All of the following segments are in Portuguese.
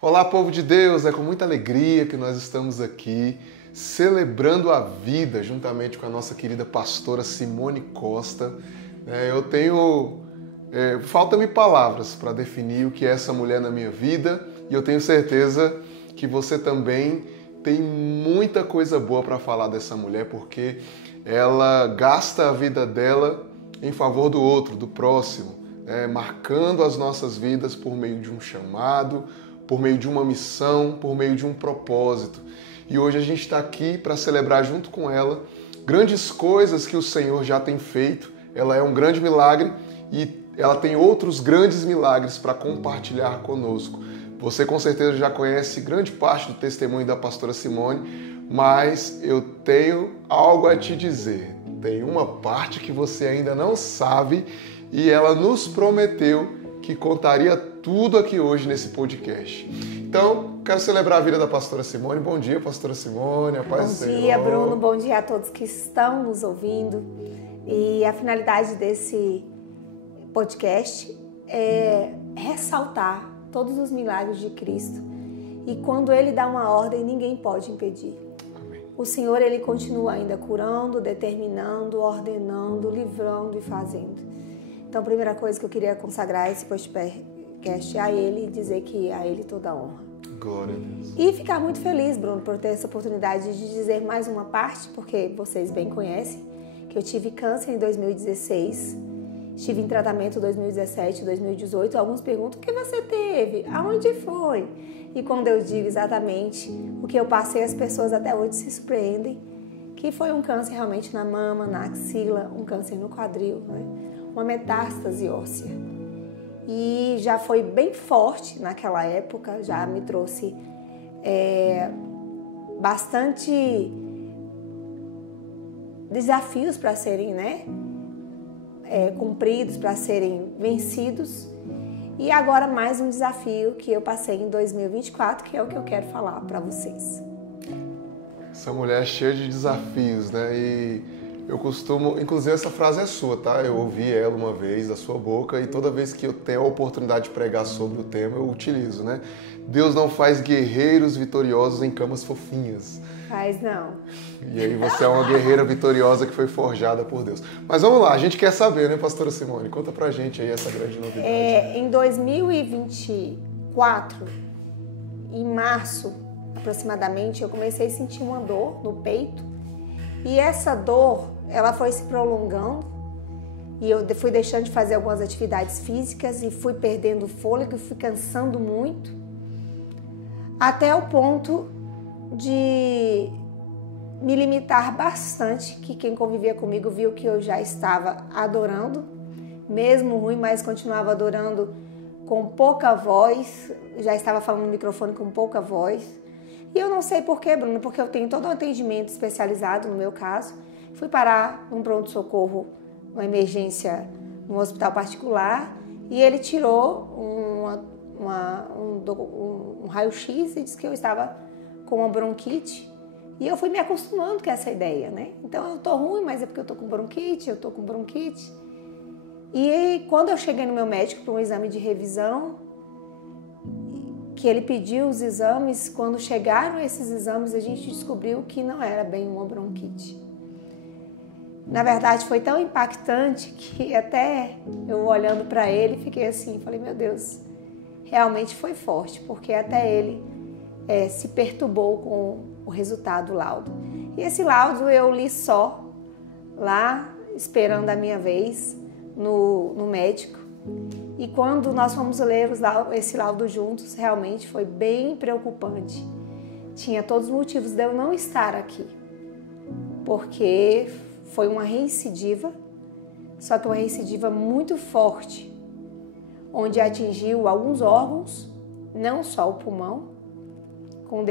Olá, povo de Deus! É com muita alegria que nós estamos aqui celebrando a vida juntamente com a nossa querida pastora Simone Costa. Falta-me palavras para definir o que é essa mulher na minha vida e eu tenho certeza que você também tem muita coisa boa para falar dessa mulher, porque ela gasta a vida dela em favor do outro, do próximo, marcando as nossas vidas por meio de um chamado, por meio de uma missão, por meio de um propósito. E hoje a gente está aqui para celebrar junto com ela grandes coisas que o Senhor já tem feito. Ela é um grande milagre e ela tem outros grandes milagres para compartilhar conosco. Você com certeza já conhece grande parte do testemunho da pastora Simone, mas eu tenho algo a te dizer. Tem uma parte que você ainda não sabe e ela nos prometeu que contaria tudo aqui hoje nesse podcast. Então, quero celebrar a vida da pastora Simone. Bom dia, pastora Simone, a paz do Senhor. Bom dia, Bruno. Bom dia a todos que estão nos ouvindo. E a finalidade desse podcast é ressaltar todos os milagres de Cristo. E quando Ele dá uma ordem, ninguém pode impedir. Amém. O Senhor, Ele continua ainda curando, determinando, ordenando, livrando e fazendo. Então, a primeira coisa que eu queria consagrar esse podcast é a Ele e dizer que a Ele toda a honra. Glória a Deus. E ficar muito feliz, Bruno, por ter essa oportunidade de dizer mais uma parte, porque vocês bem conhecem que eu tive câncer em 2016, estive em tratamento em 2017, 2018. Alguns perguntam: o que você teve? Aonde foi? E quando eu digo exatamente o que eu passei, as pessoas até hoje se surpreendem, que foi um câncer realmente na mama, na axila, um câncer no quadril, né? Uma metástase óssea. E já foi bem forte naquela época, já me trouxe bastante desafios para serem cumpridos, para serem vencidos. E agora mais um desafio que eu passei em 2024, que é o que eu quero falar para vocês. Essa mulher é cheia de desafios, né? E eu costumo... Inclusive, essa frase é sua, tá? Eu ouvi ela uma vez da sua boca e toda vez que eu tenho a oportunidade de pregar sobre o tema, eu utilizo, né? Deus não faz guerreiros vitoriosos em camas fofinhas. Faz não. E aí você é uma guerreira vitoriosa que foi forjada por Deus. Mas vamos lá, a gente quer saber, né, pastora Simone? Conta pra gente aí essa grande novidade. Em 2024, em março aproximadamente, eu comecei a sentir uma dor no peito. E essa dor, ela foi se prolongando e eu fui deixando de fazer algumas atividades físicas e fui perdendo o fôlego e fui cansando muito, até o ponto de me limitar bastante, que quem convivia comigo viu que eu já estava adorando, mesmo ruim, mas continuava adorando com pouca voz, já estava falando no microfone com pouca voz. E eu não sei porquê, Bruno, porque eu tenho todo um atendimento especializado no meu caso. Fui parar num pronto-socorro, uma emergência, num hospital particular, e ele tirou um raio-x e disse que eu estava com uma bronquite. E eu fui me acostumando com essa ideia, né? Então eu tô ruim, mas é porque eu tô com bronquite, E quando eu cheguei no meu médico para um exame de revisão, que ele pediu os exames, quando chegaram esses exames, a gente descobriu que não era bem uma bronquite. Na verdade, foi tão impactante que até eu olhando para ele, fiquei assim, falei, meu Deus, realmente foi forte, porque até ele se perturbou com o resultado do laudo. E esse laudo eu li só lá, esperando a minha vez no médico. E quando nós fomos ler esse laudo juntos, realmente foi bem preocupante. Tinha todos os motivos de eu não estar aqui, porque foi uma recidiva, só que uma recidiva muito forte, onde atingiu alguns órgãos, não só o pulmão, com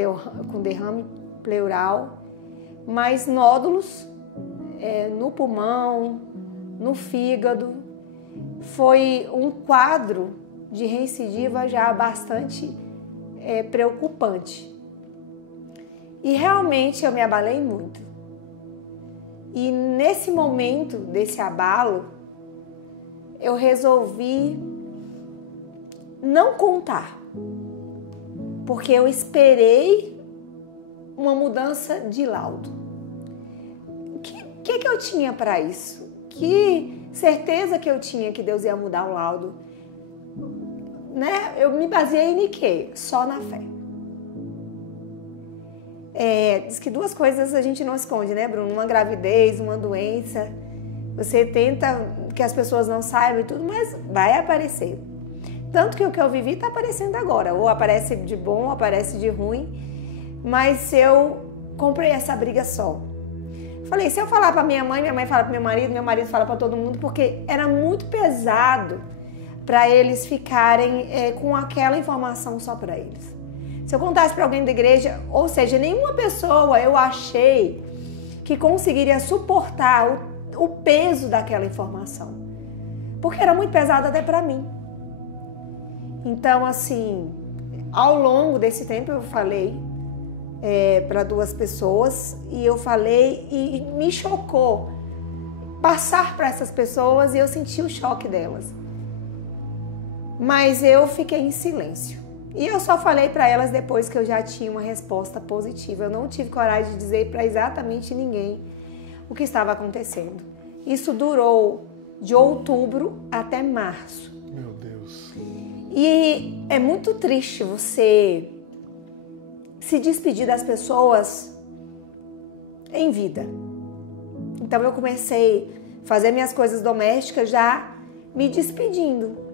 derrame pleural, mas nódulos no pulmão, no fígado. Foi um quadro de recidiva já bastante preocupante. E realmente eu me abalei muito. E nesse momento desse abalo, eu resolvi não contar. porque eu esperei uma mudança de laudo. O que eu tinha para isso? Que certeza que eu tinha que Deus ia mudar o laudo? Né? Eu me baseei em quê? Só na fé. Diz que duas coisas a gente não esconde, né, Bruno? Uma gravidez, uma doença. Você tenta que as pessoas não saibam e tudo, mas vai aparecer. Tanto que o que eu vivi está aparecendo agora. Ou aparece de bom, ou aparece de ruim. Mas eu comprei essa briga só. Falei, se eu falar para minha mãe fala para meu marido fala para todo mundo, porque era muito pesado para eles ficarem com aquela informação só para eles. Se eu contasse para alguém da igreja, ou seja, nenhuma pessoa eu achei que conseguiria suportar o peso daquela informação. Porque era muito pesado até para mim. Então, assim, ao longo desse tempo eu falei para duas pessoas e eu falei e me chocou passar para essas pessoas e eu senti o choque delas. Mas eu fiquei em silêncio. E eu só falei para elas depois que eu já tinha uma resposta positiva. Eu não tive coragem de dizer para exatamente ninguém o que estava acontecendo. Isso durou de outubro até março. Meu Deus. E é muito triste você se despedir das pessoas em vida. Então eu comecei a fazer minhas coisas domésticas já me despedindo.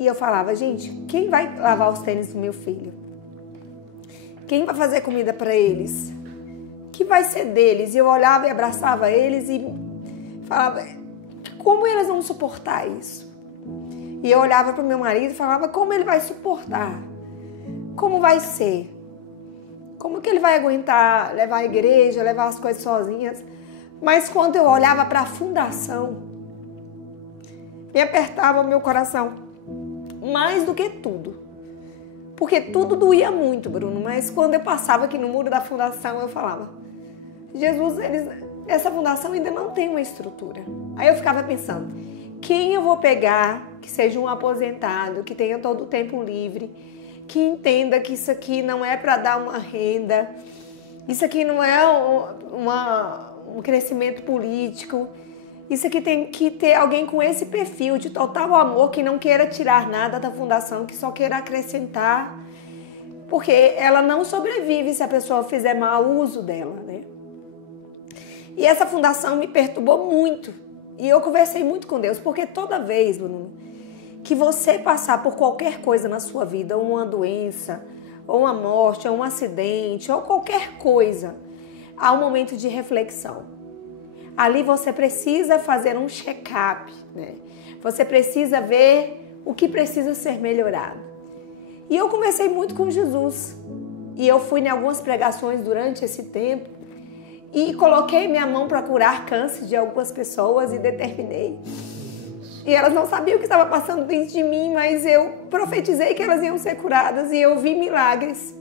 E eu falava, gente, quem vai lavar os tênis do meu filho? Quem vai fazer comida para eles? O que vai ser deles? E eu olhava e abraçava eles e falava, como eles vão suportar isso? E eu olhava para o meu marido e falava, como ele vai suportar? Como vai ser? Como que ele vai aguentar levar a igreja, levar as coisas sozinhas? Mas quando eu olhava para a fundação, me apertava o meu coração. Mais do que tudo. Porque tudo doía muito, Bruno. Mas quando eu passava aqui no muro da fundação, eu falava, Jesus, essa fundação ainda não tem uma estrutura. Aí eu ficava pensando, quem eu vou pegar que seja um aposentado, que tenha todo o tempo livre, que entenda que isso aqui não é para dar uma renda, isso aqui não é um crescimento político, isso aqui tem que ter alguém com esse perfil de total amor, que não queira tirar nada da fundação, que só queira acrescentar, porque ela não sobrevive se a pessoa fizer mau uso dela, né? E essa fundação me perturbou muito. E eu conversei muito com Deus, porque toda vez, Bruno, que você passar por qualquer coisa na sua vida, uma doença, ou uma morte, ou um acidente, ou qualquer coisa, há um momento de reflexão. Ali você precisa fazer um check-up, né? Você precisa ver o que precisa ser melhorado. E eu conversei muito com Jesus. E eu fui em algumas pregações durante esse tempo e coloquei minha mão para curar câncer de algumas pessoas e determinei. E elas não sabiam o que estava passando dentro de mim, mas eu profetizei que elas iam ser curadas e eu vi milagres.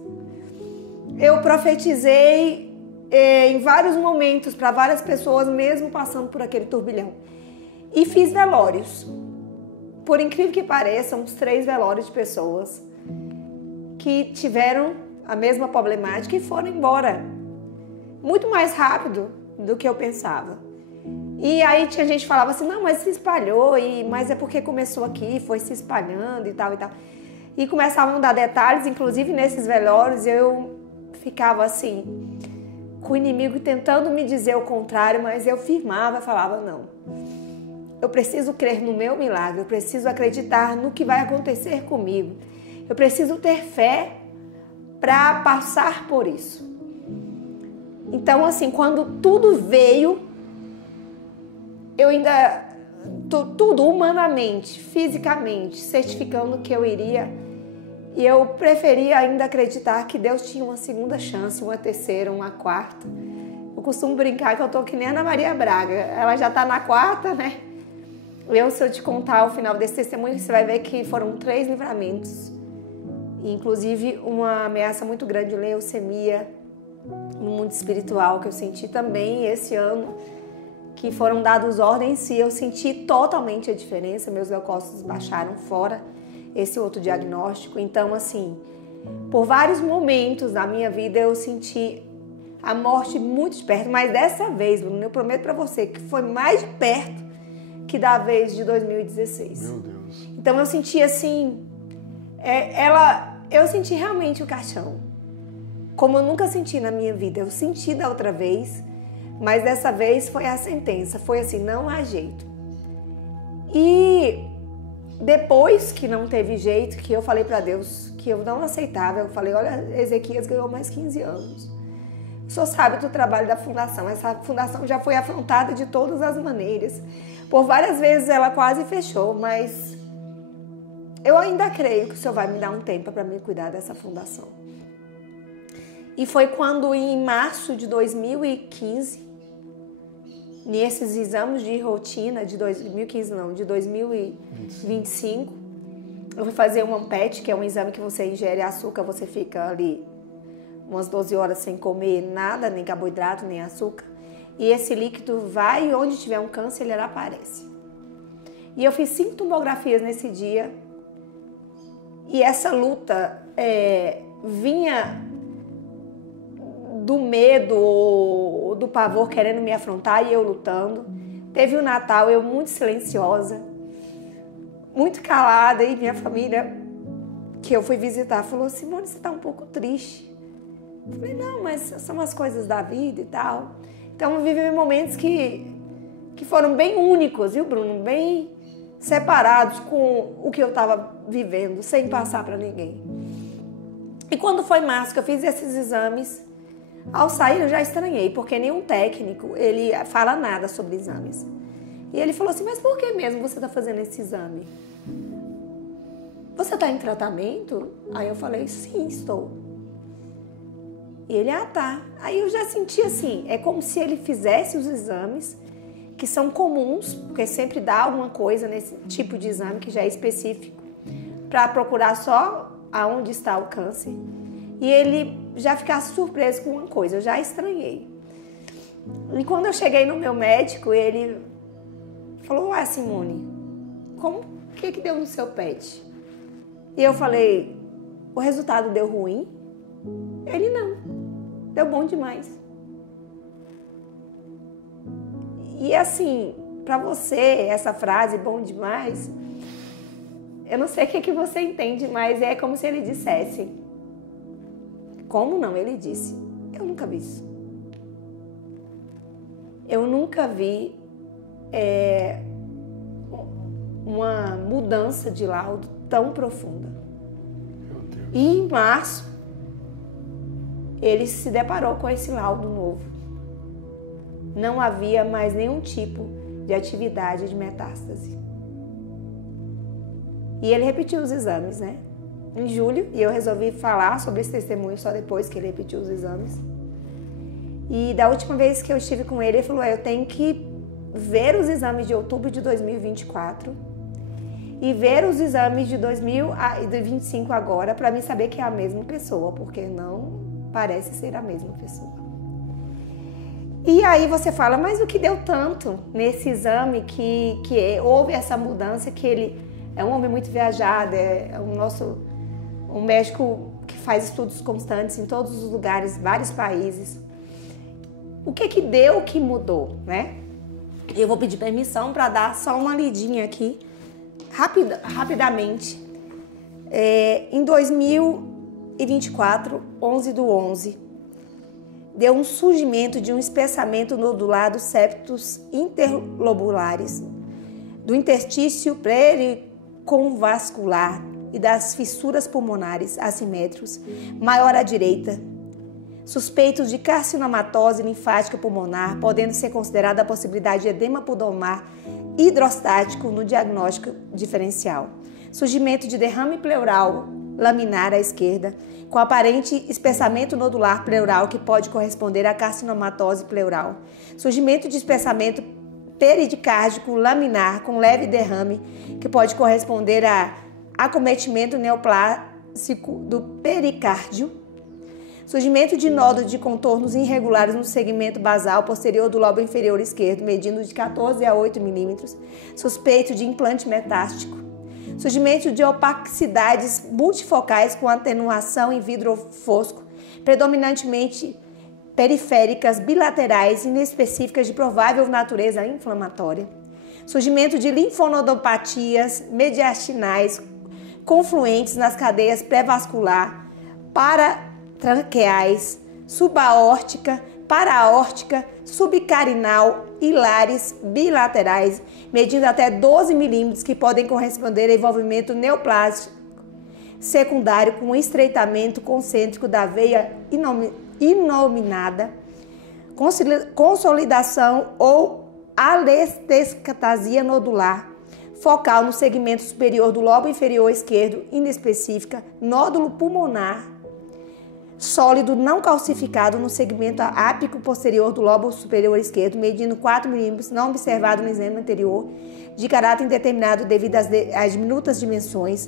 Eu profetizei em vários momentos para várias pessoas, mesmo passando por aquele turbilhão. E fiz velórios. Por incrível que pareça, uns 3 velórios de pessoas que tiveram a mesma problemática e foram embora. Muito mais rápido do que eu pensava. E aí tinha gente que falava assim, não, mas se espalhou, mas é porque começou aqui, foi se espalhando e tal e tal. E começavam a dar detalhes, inclusive nesses velórios eu ficava assim, com o inimigo tentando me dizer o contrário, mas eu firmava, falava, não. Eu preciso crer no meu milagre, eu preciso acreditar no que vai acontecer comigo. Eu preciso ter fé para passar por isso. Então, assim, quando tudo veio, eu ainda, tudo humanamente, fisicamente, certificando que eu iria, e eu preferia ainda acreditar que Deus tinha uma segunda chance, uma terceira, uma quarta. Eu costumo brincar que eu tô que nem a Ana Maria Braga, ela já tá na quarta, né? Se eu te contar o final desse testemunho, você vai ver que foram 3 livramentos. E, inclusive, uma ameaça muito grande de leucemia no mundo espiritual que eu senti também esse ano, que foram dadas ordens e eu senti totalmente a diferença, meus leucócitos baixaram fora esse outro diagnóstico. Então, assim, por vários momentos da minha vida eu senti a morte muito de perto, mas dessa vez, Bruno, eu prometo para você que foi mais de perto que da vez de 2016. Meu Deus. Então eu senti assim, eu senti realmente o caixão, como eu nunca senti na minha vida. Eu senti da outra vez, mas dessa vez foi a sentença, foi assim, não há jeito. E depois que não teve jeito, que eu falei para Deus que eu não aceitava, eu falei, olha, Ezequias ganhou mais 15 anos. O senhor sabe do trabalho da fundação, essa fundação já foi afrontada de todas as maneiras. Por várias vezes ela quase fechou, mas eu ainda creio que o senhor vai me dar um tempo para me cuidar dessa fundação. E foi quando em março de 2015, nesses exames de rotina de 2015 não, de 2025, eu fui fazer um PET, que é um exame que você ingere açúcar, você fica ali umas 12 horas sem comer nada, nem carboidrato, nem açúcar. E esse líquido vai, onde tiver um câncer, ele aparece. E eu fiz 5 tomografias nesse dia. E essa luta vinha do medo ou do pavor querendo me afrontar e eu lutando. Teve o Natal, eu muito silenciosa, muito calada, e minha família, que eu fui visitar, falou, Simone, você tá um pouco triste. Eu falei, não, mas são as coisas da vida e tal. Então eu vivi momentos que foram bem únicos, viu, Bruno? Bem separados com o que eu estava vivendo, sem passar para ninguém. E quando foi março que eu fiz esses exames, ao sair eu já estranhei, porque nenhum técnico, ele fala nada sobre exames. E ele falou assim, mas por que mesmo você está fazendo esse exame? Você está em tratamento? Aí eu falei, sim, estou. E ele, tá. Aí eu já senti assim, é como se ele fizesse os exames que são comuns, porque sempre dá alguma coisa nesse tipo de exame que já é específico, para procurar só aonde está o câncer. E ele já ficasse surpreso com uma coisa, eu já estranhei. E quando eu cheguei no meu médico, ele falou, Simone, o que deu no seu PET? E eu falei, o resultado deu ruim? Ele não, deu bom demais. E assim, para você, essa frase, bom demais, eu não sei o que você entende, mas é como se ele dissesse. Como não? Ele disse, eu nunca vi isso. Eu nunca vi uma mudança de laudo tão profunda. Meu Deus. E em março, ele se deparou com esse laudo novo. Não havia mais nenhum tipo de atividade de metástase. E ele repetiu os exames, né? Em julho, e eu resolvi falar sobre esse testemunho só depois que ele repetiu os exames. E da última vez que eu estive com ele, ele falou, eu tenho que ver os exames de outubro de 2024 e ver os exames de 2025 agora para mim saber que é a mesma pessoa, porque não parece ser a mesma pessoa. E aí você fala, mas o que deu tanto nesse exame que houve essa mudança, que ele é um homem muito viajado, um médico que faz estudos constantes em todos os lugares, vários países. O que deu que mudou, né? Eu vou pedir permissão para dar só uma lidinha aqui, rapidamente. Em 2024, 11/11, deu um surgimento de um espessamento nodular dos septos interlobulares, do interstício periconvascular e das fissuras pulmonares assimétricos, maior à direita. Suspeitos de carcinomatose linfática pulmonar, podendo ser considerada a possibilidade de edema pulmonar hidrostático no diagnóstico diferencial. Surgimento de derrame pleural laminar à esquerda, com aparente espessamento nodular pleural que pode corresponder à carcinomatose pleural. Surgimento de espessamento peridicárdico laminar com leve derrame que pode corresponder a acometimento neoplásico do pericárdio. Surgimento de nódulo de contornos irregulares no segmento basal posterior do lobo inferior esquerdo, medindo de 14 a 8 milímetros. Suspeito de implante metástico. surgimento de opacidades multifocais com atenuação em vidro fosco, predominantemente periféricas, bilaterais, inespecíficas de provável natureza inflamatória, surgimento de linfonodopatias mediastinais confluentes nas cadeias pré-vascular, paratranqueais, subaórtica, paraórtica, subcarinal, hilares bilaterais, medindo até 12 milímetros, que podem corresponder a envolvimento neoplásico secundário com estreitamento concêntrico da veia inominada, consolidação ou alestectasia nodular, focal no segmento superior do lobo inferior esquerdo, inespecífica, nódulo pulmonar, sólido não calcificado no segmento ápico posterior do lobo superior esquerdo, medindo 4 milímetros, não observado no exame anterior, de caráter indeterminado devido às diminutas dimensões,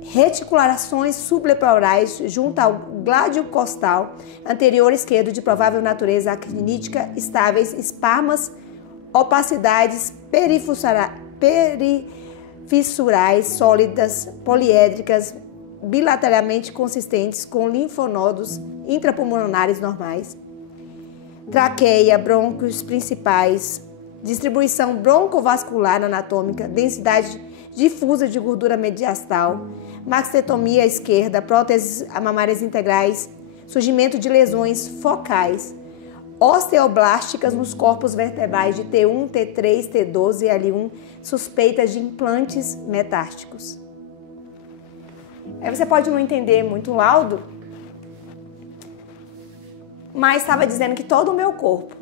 reticulações subpleurais junto ao gládio costal anterior esquerdo de provável natureza actinítica, estáveis, esparmas, opacidades perifissurais sólidas, poliédricas, bilateralmente consistentes com linfonodos intrapulmonares normais, traqueia, brônquios principais, distribuição broncovascular anatômica, densidade difusa de gordura mediastal, maxectomia esquerda, próteses mamárias integrais, surgimento de lesões focais, osteoblásticas nos corpos vertebrais de T1, T3, T12 e L1, suspeitas de implantes metásticos. Aí você pode não entender muito o laudo, mas estava dizendo que todo o meu corpo,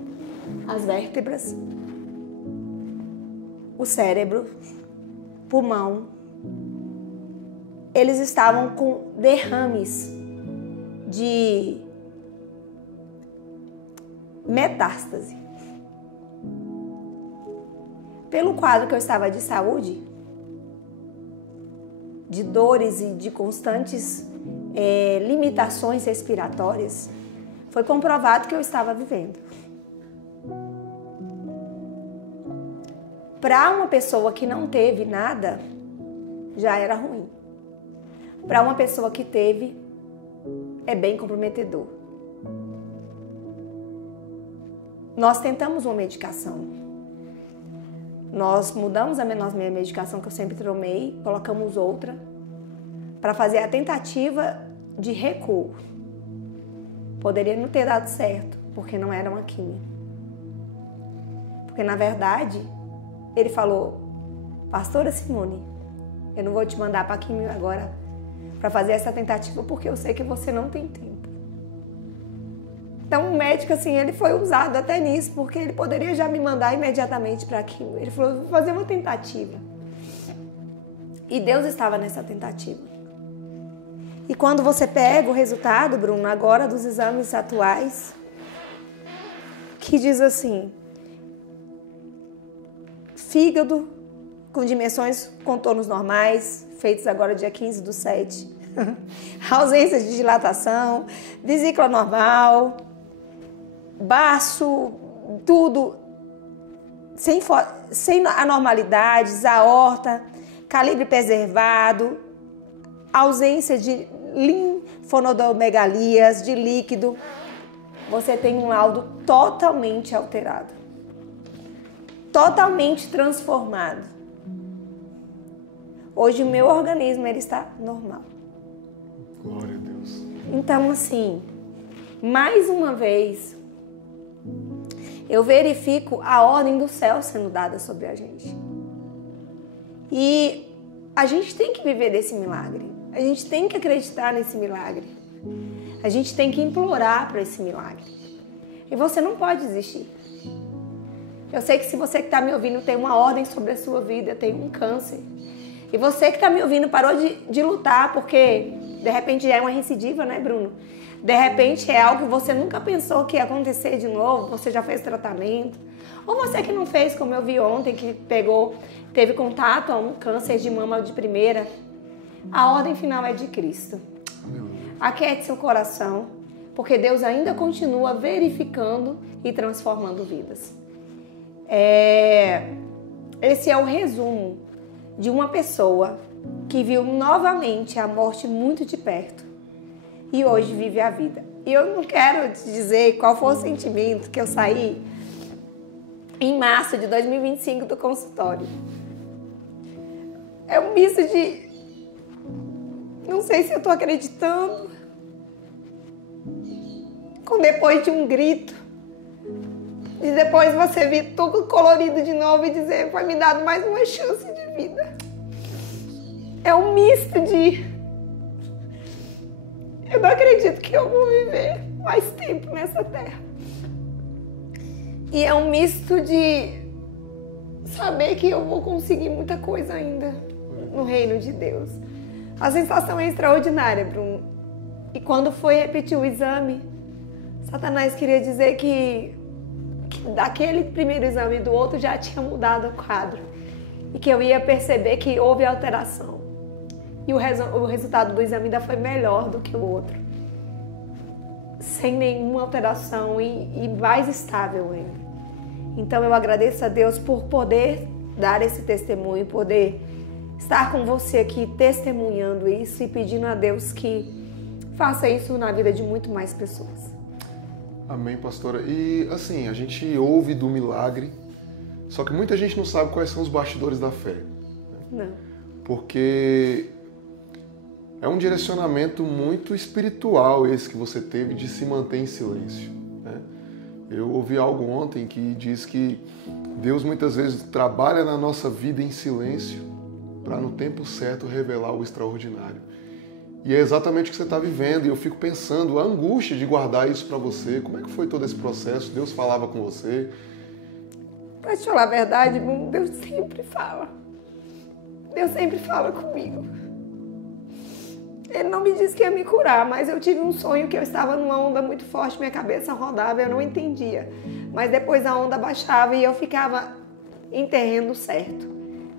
as vértebras, o cérebro, pulmão, eles estavam com derrames de metástase. Pelo quadro que eu estava de saúde, de dores e de constantes limitações respiratórias, foi comprovado que eu estava vivendo. Para uma pessoa que não teve nada, já era ruim. Para uma pessoa que teve, é bem comprometedor. Nós tentamos uma medicação. Nós mudamos a minha medicação que eu sempre tomei, colocamos outra para fazer a tentativa de recuo. Poderia não ter dado certo, porque não era uma quimio. Porque, na verdade, ele falou: Pastora Simone, eu não vou te mandar para quimio agora para fazer essa tentativa, porque eu sei que você não tem tempo. Então, o médico, assim, ele foi usado até nisso, porque ele poderia já me mandar imediatamente para quimio. Ele falou: vou fazer uma tentativa. E Deus estava nessa tentativa. E quando você pega o resultado, Bruno, agora dos exames atuais, que diz assim: fígado com dimensões, contornos normais, feitos agora dia 15/7. Ausência de dilatação, vesícula normal, baço, tudo sem anormalidades, aorta, calibre preservado, ausência de linfonodomegalias, de líquido. Você tem um laudo totalmente alterado, totalmente transformado. Hoje o meu organismo ele está normal. Glória a Deus. Então, assim, mais uma vez, eu verifico a ordem do céu sendo dada sobre a gente. E a gente tem que viver desse milagre. A gente tem que acreditar nesse milagre. A gente tem que implorar para esse milagre. E você não pode desistir. Eu sei que se você que está me ouvindo tem uma ordem sobre a sua vida, tem um câncer. E você que está me ouvindo parou de lutar porque de repente é uma recidiva, né, Bruno? De repente é algo que você nunca pensou que ia acontecer de novo, você já fez tratamento. Ou você que não fez, como eu vi ontem, que teve contato a um câncer de mama de primeira. A ordem final é de Cristo. Aquiete seu coração, porque Deus ainda continua verificando e transformando vidas. Esse é o resumo de uma pessoa que viu novamente a morte muito de perto e hoje vive a vida. E eu não quero te dizer qual foi o sentimento que eu saí em março de 2025 do consultório. É um misto de... não sei se eu tô acreditando. Com depois de um grito. E depois você vir tudo colorido de novo e dizer, foi me dado mais uma chance de vida. É um misto de... eu não acredito que eu vou viver mais tempo nessa terra. E é um misto de saber que eu vou conseguir muita coisa ainda no reino de Deus. A sensação é extraordinária, Bruno. E quando foi repetir o exame, Satanás queria dizer que daquele primeiro exame e do outro já tinha mudado o quadro. E que eu ia perceber que houve alteração. E o resultado do exame ainda foi melhor do que o outro. Sem nenhuma alteração e mais estável ainda. Então eu agradeço a Deus por poder dar esse testemunho, poder estar com você aqui testemunhando isso e pedindo a Deus que faça isso na vida de muito mais pessoas. Amém, pastora. E assim, a gente ouve do milagre, só que muita gente não sabe quais são os bastidores da fé. Não. Porque é um direcionamento muito espiritual esse que você teve de se manter em silêncio, né? Eu ouvi algo ontem que diz que Deus muitas vezes trabalha na nossa vida em silêncio para no tempo certo revelar o extraordinário. E é exatamente o que você está vivendo. E eu fico pensando a angústia de guardar isso para você. Como é que foi todo esse processo? Deus falava com você? Para te falar a verdade, Deus sempre fala. Deus sempre fala comigo. Ele não me disse que ia me curar, mas eu tive um sonho que eu estava numa onda muito forte, minha cabeça rodava, eu não entendia. Mas depois a onda baixava e eu ficava em terreno certo.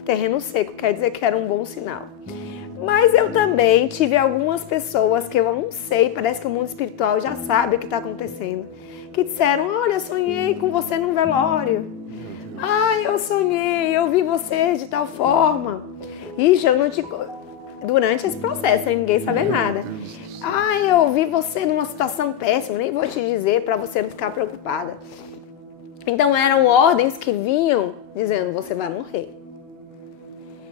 Terreno seco, quer dizer que era um bom sinal. Mas eu também tive algumas pessoas que eu não sei, parece que o mundo espiritual já sabe o que está acontecendo, que disseram, olha, sonhei com você num velório. Eu sonhei, eu vi você de tal forma. Ixi, eu não te... Durante esse processo, sem ninguém saber nada. Eu vi você numa situação péssima, nem vou te dizer para você não ficar preocupada. Então eram ordens que vinham dizendo, você vai morrer.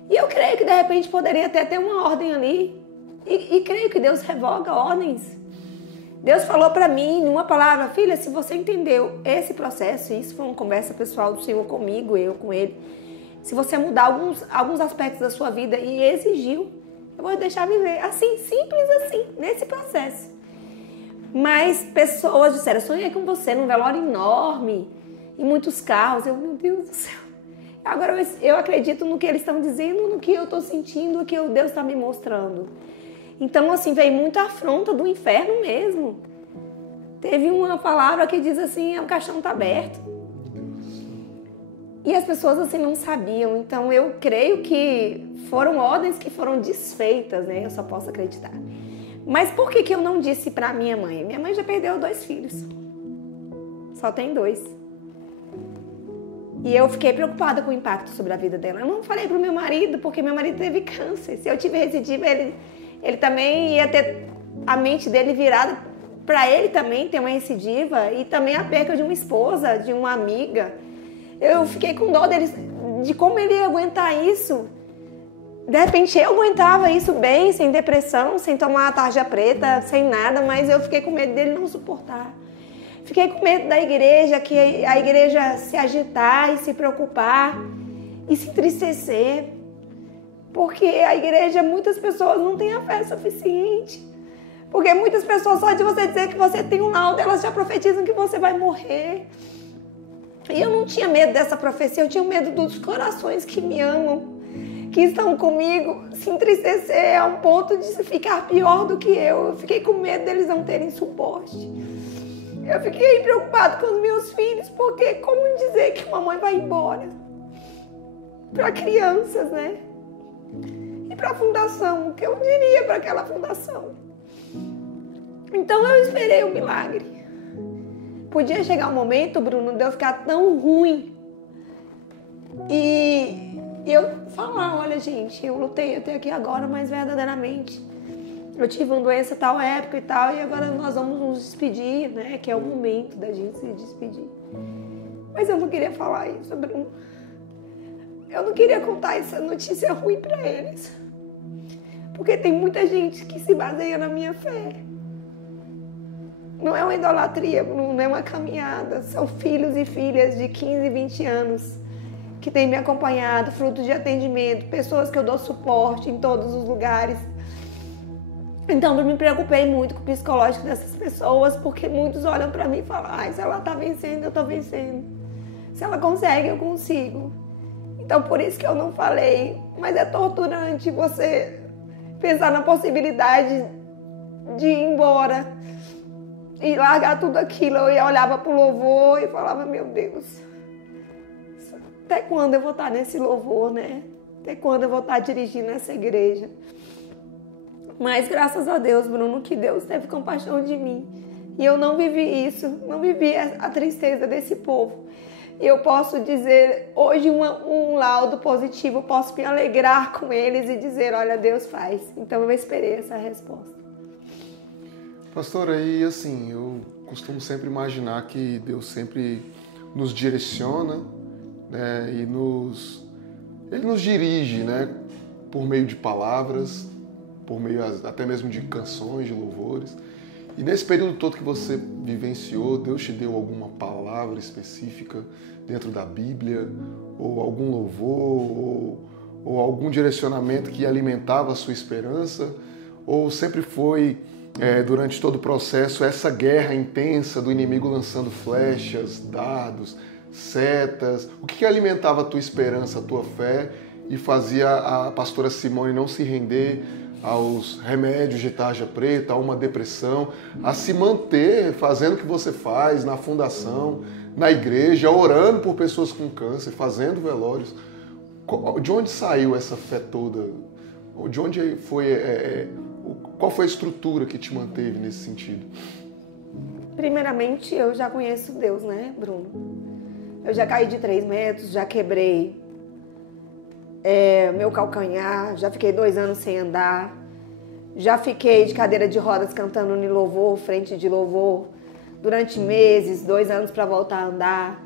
E eu creio que de repente poderia até ter uma ordem ali. E creio que Deus revoga ordens. Deus falou para mim, numa palavra, filha, se você entendeu esse processo, isso foi uma conversa pessoal do Senhor comigo, eu com Ele. Se você mudar alguns aspectos da sua vida e exigiu, eu vou deixar viver. Assim, simples assim, nesse processo. Mas pessoas disseram, sonhei com você num velório enorme, e muitos carros. Eu, meu Deus do céu. Agora eu acredito no que eles estão dizendo, no que eu estou sentindo, no que Deus está me mostrando. Então, assim, veio muita afronta do inferno mesmo. Teve uma palavra que diz assim, o caixão está aberto. E as pessoas, assim, não sabiam. Então, eu creio que foram ordens que foram desfeitas, né? Eu só posso acreditar. Mas por que eu não disse para minha mãe? Minha mãe já perdeu 2 filhos. Só tem 2. E eu fiquei preocupada com o impacto sobre a vida dela. Eu não falei pro meu marido, porque meu marido teve câncer. Se eu tive recidiva, ele também ia ter a mente dele virada para ele também ter uma recidiva. E também a perca de uma esposa, de uma amiga. Eu fiquei com dó dele, de como ele ia aguentar isso. De repente eu aguentava isso bem, sem depressão, sem tomar tarja preta, sem nada. Mas eu fiquei com medo dele não suportar. Fiquei com medo da igreja, que a igreja se agitar e se preocupar e se entristecer. Porque a igreja, muitas pessoas não têm a fé suficiente. Porque muitas pessoas, só de você dizer que você tem um laudo, elas já profetizam que você vai morrer. E eu não tinha medo dessa profecia, eu tinha medo dos corações que me amam, que estão comigo, se entristecer a um ponto de ficar pior do que eu. Eu fiquei com medo deles não terem suporte. Eu fiquei preocupado com os meus filhos, porque como dizer que uma mãe vai embora? Para crianças, né? E para a fundação, o que eu diria para aquela fundação? Então eu esperei o milagre. Podia chegar um momento, Bruno, de eu ficar tão ruim e E eu falar, olha gente, eu lutei até aqui agora, mas verdadeiramente eu tive uma doença tal época e tal, e agora nós vamos nos despedir, né? Que é o momento da gente se despedir. Mas eu não queria falar isso, Bruno. Eu não queria contar essa notícia ruim para eles. Porque tem muita gente que se baseia na minha fé. Não é uma idolatria, não é uma caminhada. São filhos e filhas de 15, 20 anos que têm me acompanhado, fruto de atendimento, pessoas que eu dou suporte em todos os lugares. Então eu me preocupei muito com o psicológico dessas pessoas, porque muitos olham para mim e falam, ai, se ela tá vencendo, eu tô vencendo. Se ela consegue, eu consigo. Então por isso que eu não falei, mas é torturante você pensar na possibilidade de ir embora e largar tudo aquilo. Eu olhava pro louvor e falava, meu Deus, até quando eu vou estar nesse louvor, né? Até quando eu vou estar dirigindo essa igreja? Mas graças a Deus, Bruno, que Deus teve compaixão de mim. E eu não vivi isso, não vivi a tristeza desse povo. Eu posso dizer hoje um laudo positivo, posso me alegrar com eles e dizer, olha, Deus faz. Então eu esperei essa resposta. Pastora, e assim, eu costumo sempre imaginar que Deus sempre nos direciona, né, e Ele nos dirige, né, por meio de palavras, por meio até mesmo de canções, de louvores. E nesse período todo que você vivenciou, Deus te deu alguma palavra específica dentro da Bíblia, ou algum louvor, ou algum direcionamento que alimentava a sua esperança? Ou sempre foi, durante todo o processo, essa guerra intensa do inimigo lançando flechas, dardos, setas? O que alimentava a tua esperança, a tua fé e fazia a pastora Simone não se render aos remédios de tarja preta, a uma depressão, a se manter fazendo o que você faz na fundação, na igreja, orando por pessoas com câncer, fazendo velórios? De onde saiu essa fé toda? De onde foi, qual foi a estrutura que te manteve nesse sentido? Primeiramente, eu já conheço Deus, né, Bruno? Eu já caí de 3 metros, já quebrei meu calcanhar, já fiquei 2 anos sem andar, já fiquei de cadeira de rodas cantando no louvor, frente de louvor, durante meses, 2 anos para voltar a andar.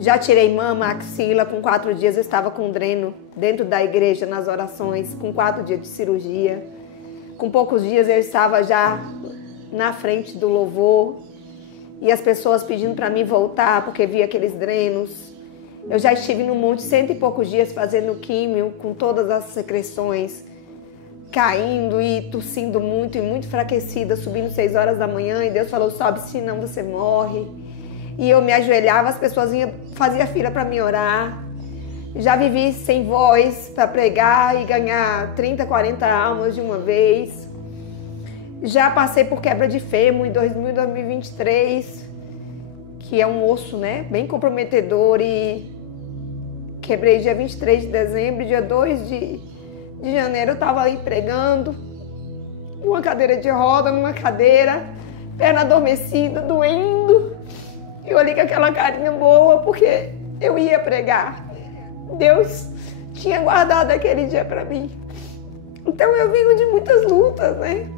Já tirei mama, axila, com 4 dias eu estava com dreno dentro da igreja, nas orações, com 4 dias de cirurgia. Com poucos dias eu estava já na frente do louvor e as pessoas pedindo para mim voltar porque via aqueles drenos. Eu já estive no monte 100 e poucos dias fazendo químio, com todas as secreções caindo e tossindo muito e muito enfraquecida, subindo 6 horas da manhã, e Deus falou, sobe, senão você morre. E eu me ajoelhava, as pessoas faziam fila para me orar. Já vivi sem voz para pregar e ganhar 30, 40 almas de uma vez. Já passei por quebra de fêmur em 2023, que é um osso, né, bem comprometedor, e quebrei dia 23 de dezembro, dia 2 de janeiro eu estava aí pregando, numa cadeira de roda, numa cadeira, perna adormecida, doendo. Eu olhei com aquela carinha boa, porque eu ia pregar. Deus tinha guardado aquele dia para mim. Então eu venho de muitas lutas, né?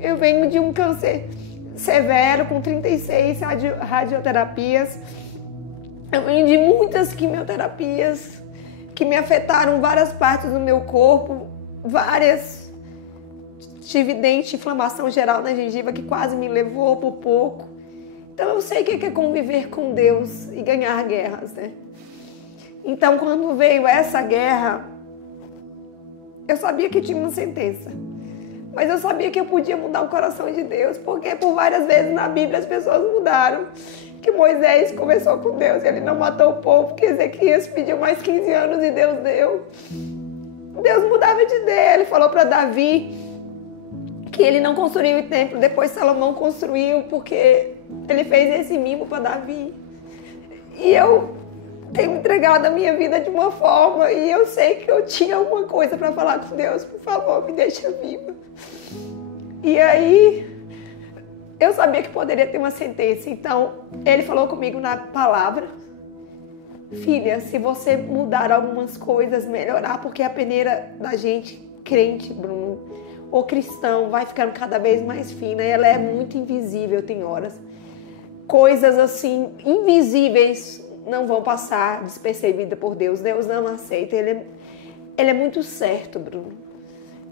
Eu venho de um câncer severo, com 36 radioterapias. Eu venho de muitas quimioterapias que me afetaram várias partes do meu corpo, várias. Tive dente, inflamação geral na gengiva que quase me levou por pouco. Então eu sei o que é conviver com Deus e ganhar guerras, né? Então quando veio essa guerra, eu sabia que tinha uma sentença. Mas eu sabia que eu podia mudar o coração de Deus, porque por várias vezes na Bíblia as pessoas mudaram. Que Moisés começou com Deus e ele não matou o povo, que Ezequias pediu mais 15 anos e Deus deu. Deus mudava de ideia. Ele falou para Davi que ele não construiu o templo, depois Salomão construiu, porque ele fez esse mimo para Davi. E eu tenho entregado a minha vida de uma forma, e eu sei que eu tinha alguma coisa para falar com Deus. Por favor, me deixa viva. E aí eu sabia que poderia ter uma sentença, então ele falou comigo na palavra, filha, se você mudar algumas coisas, melhorar, porque a peneira da gente, crente, Bruno, ou cristão, vai ficando cada vez mais fina, ela é muito invisível, tem horas. Coisas assim, invisíveis, não vão passar despercebidas por Deus. Deus não aceita, Ele é muito certo, Bruno.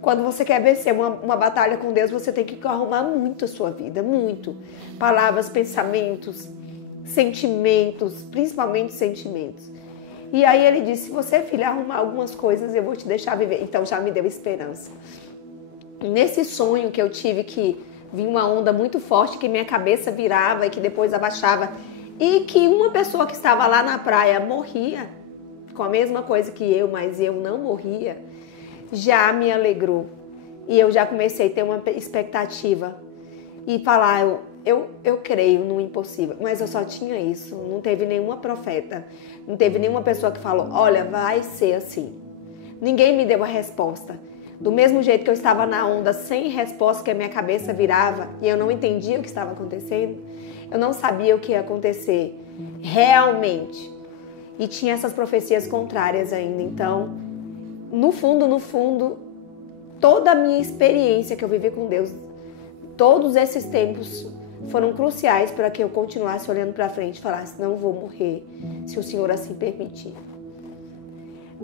Quando você quer vencer uma batalha com Deus, você tem que arrumar muito a sua vida, muito. Palavras, pensamentos, sentimentos, principalmente sentimentos. E aí ele disse, se você, filha, arrumar algumas coisas, eu vou te deixar viver. Então já me deu esperança. Nesse sonho que eu tive, que vinha uma onda muito forte, que minha cabeça virava e que depois abaixava, e que uma pessoa que estava lá na praia morria, com a mesma coisa que eu, mas eu não morria, já me alegrou. E eu já comecei a ter uma expectativa e falar, eu creio no impossível, mas eu só tinha isso. Não teve nenhuma profeta, não teve nenhuma pessoa que falou, olha, vai ser assim. Ninguém me deu a resposta. Do mesmo jeito que eu estava na onda sem resposta, que a minha cabeça virava e eu não entendia o que estava acontecendo, eu não sabia o que ia acontecer realmente. E tinha essas profecias contrárias ainda. Então, no fundo, toda a minha experiência que eu vivi com Deus, todos esses tempos foram cruciais para que eu continuasse olhando para frente e falasse, não vou morrer se o Senhor assim permitir.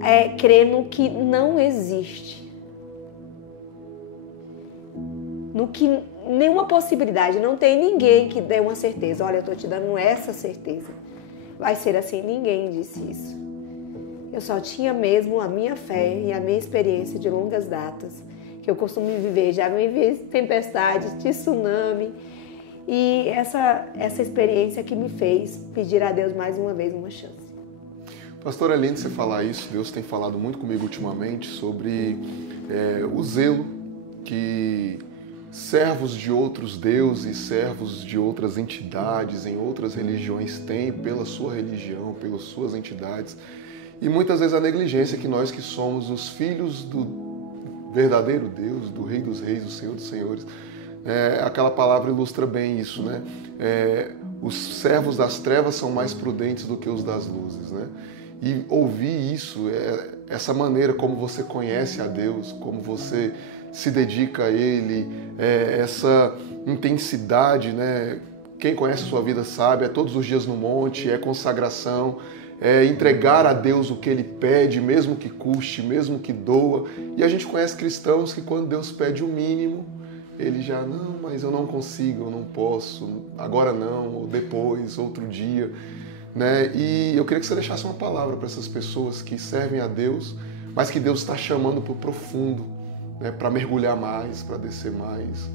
É crer no que não existe. No que nenhuma possibilidade, não tem ninguém que dê uma certeza. Olha, eu estou te dando essa certeza. Vai ser assim, ninguém disse isso. Eu só tinha mesmo a minha fé e a minha experiência de longas datas, que eu costumo viver. Já vivi tempestades, tsunami, e essa experiência que me fez pedir a Deus mais uma vez uma chance. Pastor, além de você falar isso, Deus tem falado muito comigo ultimamente sobre o zelo que servos de outros deuses, servos de outras entidades, em outras religiões têm pela sua religião, pelas suas entidades. E muitas vezes a negligência que nós que somos os filhos do verdadeiro Deus, do Rei dos Reis, do Senhor dos Senhores, aquela palavra ilustra bem isso, né? Os servos das trevas são mais prudentes do que os das luzes, né? E ouvir isso, essa maneira como você conhece a Deus, como você se dedica a Ele, essa intensidade, né? Quem conhece a sua vida sabe, é todos os dias no monte, é consagração, é entregar a Deus o que Ele pede, mesmo que custe, mesmo que doa. E a gente conhece cristãos que quando Deus pede o mínimo, ele já, não, mas eu não consigo, eu não posso, agora não, ou depois, outro dia, né? E eu queria que você deixasse uma palavra para essas pessoas que servem a Deus, mas que Deus está chamando para o profundo, né? Para mergulhar mais, para descer mais.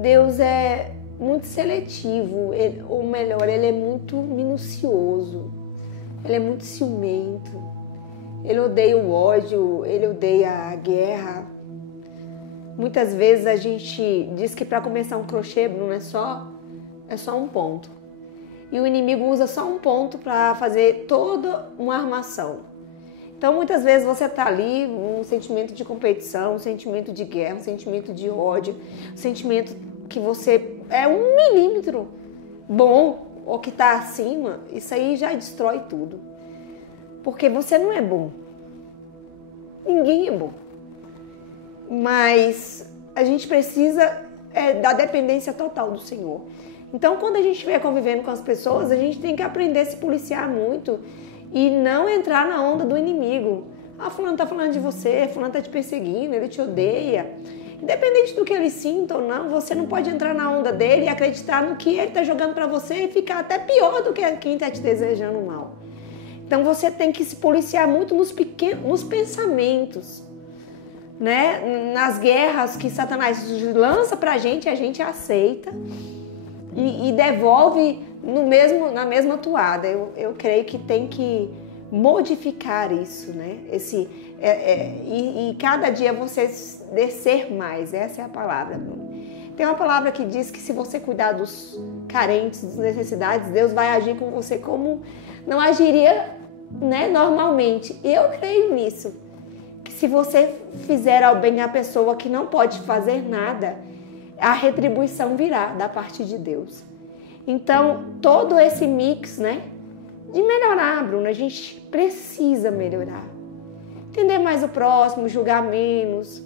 Deus é muito seletivo, ou melhor, Ele é muito minucioso, Ele é muito ciumento, Ele odeia o ódio, Ele odeia a guerra. Muitas vezes a gente diz que para começar um crochê, Bruno, é só um ponto. E o inimigo usa só um ponto para fazer toda uma armação. Então muitas vezes você está ali, um sentimento de competição, um sentimento de guerra, um sentimento de ódio, um sentimento que você é 1 milímetro bom ou que está acima, isso aí já destrói tudo. Porque você não é bom. Ninguém é bom. Mas a gente precisa da dependência total do Senhor. Então, quando a gente estiver convivendo com as pessoas, a gente tem que aprender a se policiar muito e não entrar na onda do inimigo. Ah, fulano está falando de você, fulano está te perseguindo, ele te odeia. Independente do que ele sinta ou não, você não pode entrar na onda dele e acreditar no que ele está jogando para você e ficar até pior do que quem está te desejando mal. Então você tem que se policiar muito nos pensamentos, né? Nas guerras que Satanás lança pra gente, a gente aceita e devolve na mesma toada. Eu creio que tem que modificar isso, né? E cada dia você descer mais, essa é a palavra. Tem uma palavra que diz que se você cuidar dos carentes, das necessidades, Deus vai agir com você como não agiria, né, normalmente. E eu creio nisso, que se você fizer ao bem à pessoa que não pode fazer nada, a retribuição virá da parte de Deus. Então, todo esse mix, né, de melhorar, Bruno, a gente precisa melhorar. Entender mais o próximo, julgar menos,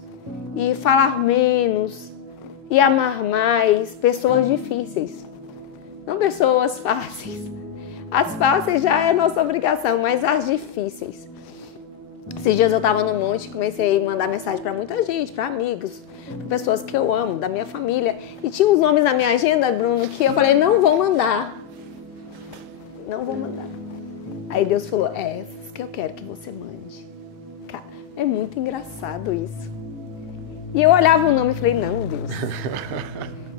e falar menos, e amar mais pessoas difíceis. Não pessoas fáceis. As fáceis já é nossa obrigação, mas as difíceis. Esses dias eu estava no monte e comecei a mandar mensagem para muita gente, para amigos, para pessoas que eu amo, da minha família. E tinha uns nomes na minha agenda, Bruno, que eu falei, não vou mandar. Não vou mandar. Aí Deus falou, é essas que eu quero que você mande. Cara, é muito engraçado isso. E eu olhava o nome e falei, não, Deus.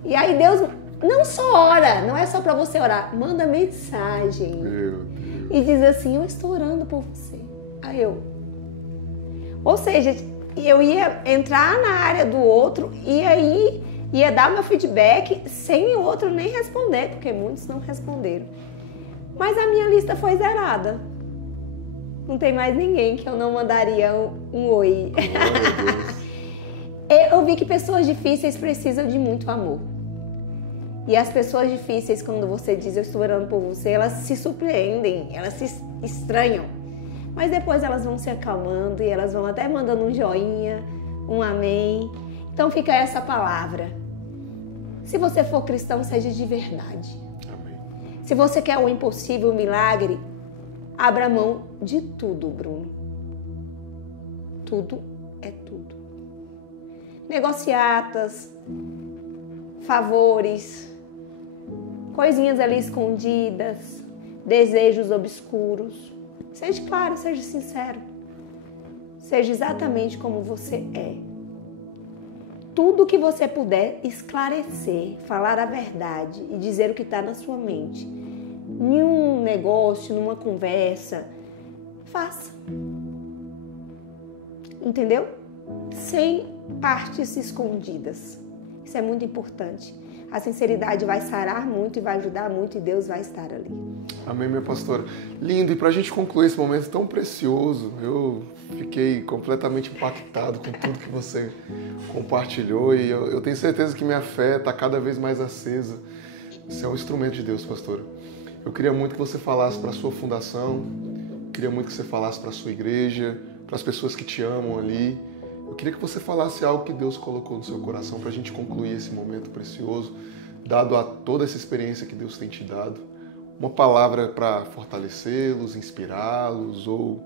E aí Deus não só ora, não é só para você orar, manda mensagem. Meu Deus. E diz assim, eu estou orando por você. Aí ou seja, eu ia entrar na área do outro e aí ia dar meu feedback sem o outro nem responder, porque muitos não responderam. Mas a minha lista foi zerada. Não tem mais ninguém que eu não mandaria um oi. Eu vi que pessoas difíceis precisam de muito amor. E as pessoas difíceis, quando você diz eu estou orando por você, elas se surpreendem, elas se estranham. Mas depois elas vão se acalmando e elas vão até mandando um joinha, um amém. Então fica essa palavra. Se você for cristão, seja de verdade. Amém. Se você quer o impossível, o milagre, abra mão de tudo, Bruno. Tudo é tudo. Negociatas, favores, coisinhas ali escondidas, desejos obscuros. Seja claro, seja sincero. Seja exatamente como você é. Tudo que você puder esclarecer, falar a verdade e dizer o que está na sua mente, em um negócio, numa conversa, faça. Entendeu? Sem partes escondidas. Isso é muito importante. A sinceridade vai sarar muito e vai ajudar muito e Deus vai estar ali. Amém, minha pastora. Lindo. E para a gente concluir esse momento tão precioso, eu fiquei completamente impactado com tudo que você compartilhou e eu tenho certeza que minha fé está cada vez mais acesa. Você é um instrumento de Deus, pastora. Eu queria muito que você falasse para a sua fundação, queria muito que você falasse para a sua igreja, para as pessoas que te amam ali. Eu queria que você falasse algo que Deus colocou no seu coração para a gente concluir esse momento precioso, dado a toda essa experiência que Deus tem te dado. Uma palavra para fortalecê-los, inspirá-los ou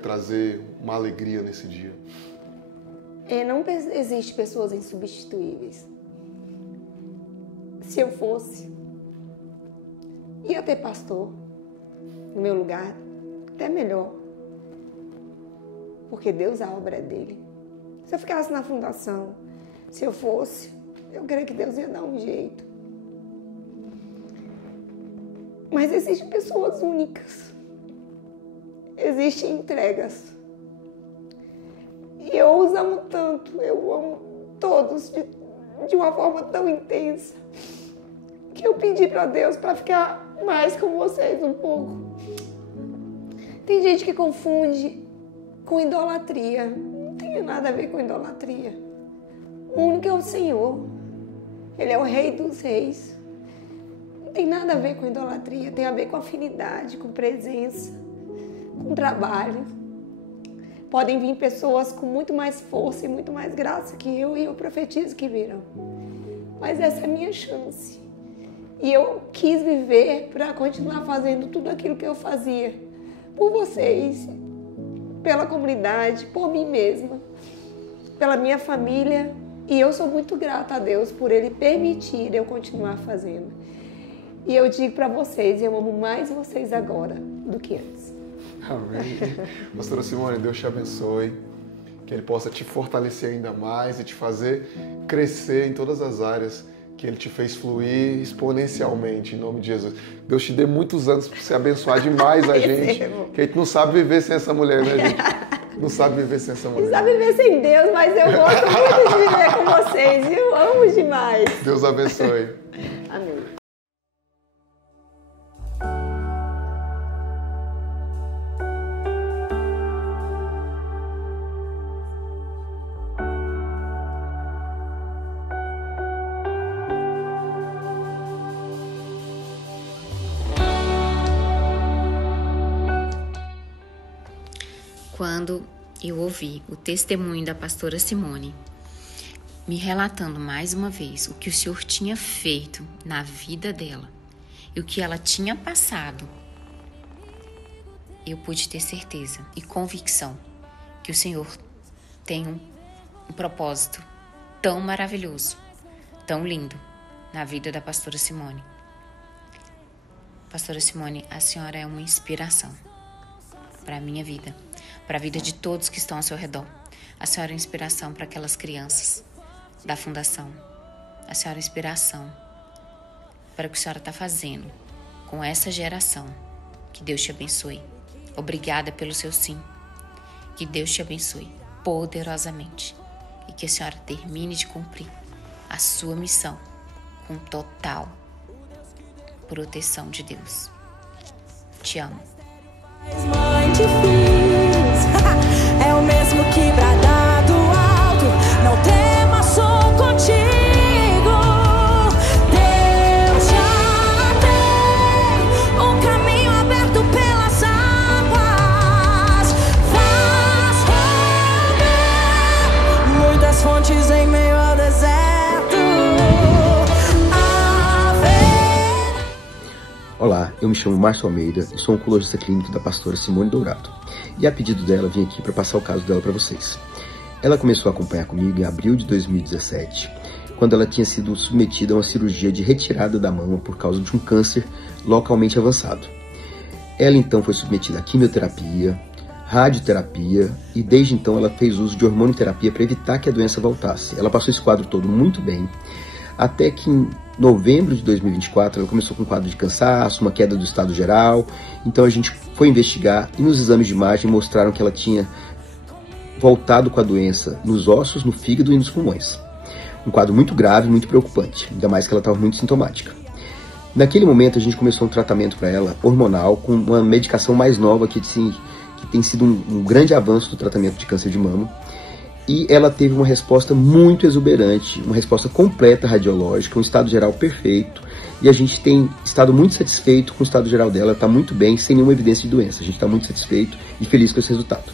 trazer uma alegria nesse dia. Não existe pessoas insubstituíveis. Se eu fosse, ia ter pastor no meu lugar, até melhor. Porque Deus, a obra é dele. Se eu ficasse na fundação, se eu fosse, eu creio que Deus ia dar um jeito. Mas existem pessoas únicas. Existem entregas. E eu os amo tanto, eu amo todos de uma forma tão intensa, que eu pedi para Deus para ficar mais com vocês um pouco. Tem gente que confunde com idolatria. Não tem nada a ver com idolatria. O único é o Senhor. Ele é o Rei dos Reis. Não tem nada a ver com idolatria. Tem a ver com afinidade, com presença, com trabalho. Podem vir pessoas com muito mais força e muito mais graça que eu, e eu profetizo que virão. Mas essa é a minha chance. E eu quis viver para continuar fazendo tudo aquilo que eu fazia. Por vocês, pela comunidade, por mim mesma, pela minha família. E eu sou muito grata a Deus por Ele permitir eu continuar fazendo. E eu digo para vocês, eu amo mais vocês agora do que antes. Amém. Pastora Simone, Deus te abençoe. Que Ele possa te fortalecer ainda mais e te fazer crescer em todas as áreas que Ele te fez fluir exponencialmente, em nome de Jesus. Deus te dê muitos anos para você abençoar demais a gente. Que a gente não sabe viver sem essa mulher, né, gente? Não sabe viver sem essa mulher. Não sabe viver sem Deus, mas eu gosto muito de viver com vocês. Eu amo demais. Deus abençoe. Amém. quando eu ouvi o testemunho da pastora Simone, me relatando mais uma vez o que o Senhor tinha feito na vida dela e o que ela tinha passado, eu pude ter certeza e convicção que o Senhor tem um propósito tão maravilhoso, tão lindo na vida da pastora Simone. Pastora Simone, a senhora é uma inspiração para a minha vida, para a vida de todos que estão ao seu redor. A senhora é inspiração para aquelas crianças da fundação. A senhora é inspiração para o que a senhora está fazendo com essa geração. Que Deus te abençoe. Obrigada pelo seu sim. Que Deus te abençoe poderosamente e que a senhora termine de cumprir a sua missão com total proteção de Deus. Te amo. Mãe de filhos, é o mesmo que bradar do alto, não tema, sou contigo. Deus já tem um caminho aberto pelas águas, faz romper muitas fontes em meio ao deserto. Olá, eu me chamo Márcio Almeida e sou oncologista clínico da pastora Simone Dourado. E a pedido dela, vim aqui para passar o caso dela para vocês. Ela começou a acompanhar comigo em abril de 2017, quando ela tinha sido submetida a uma cirurgia de retirada da mama por causa de um câncer localmente avançado. Ela então foi submetida a quimioterapia, radioterapia e desde então ela fez uso de hormonioterapia para evitar que a doença voltasse. Ela passou esse quadro todo muito bem, até que em novembro de 2024 ela começou com um quadro de cansaço, uma queda do estado geral. Então a gente foi investigar e nos exames de imagem mostraram que ela tinha voltado com a doença nos ossos, no fígado e nos pulmões. Um quadro muito grave, muito preocupante, ainda mais que ela estava muito sintomática. Naquele momento a gente começou um tratamento para ela hormonal com uma medicação mais nova que tem sido um grande avanço do tratamento de câncer de mama. E ela teve uma resposta muito exuberante, uma resposta completa radiológica, um estado geral perfeito. E a gente tem estado muito satisfeito com o estado geral dela, está muito bem, sem nenhuma evidência de doença. A gente está muito satisfeito e feliz com esse resultado.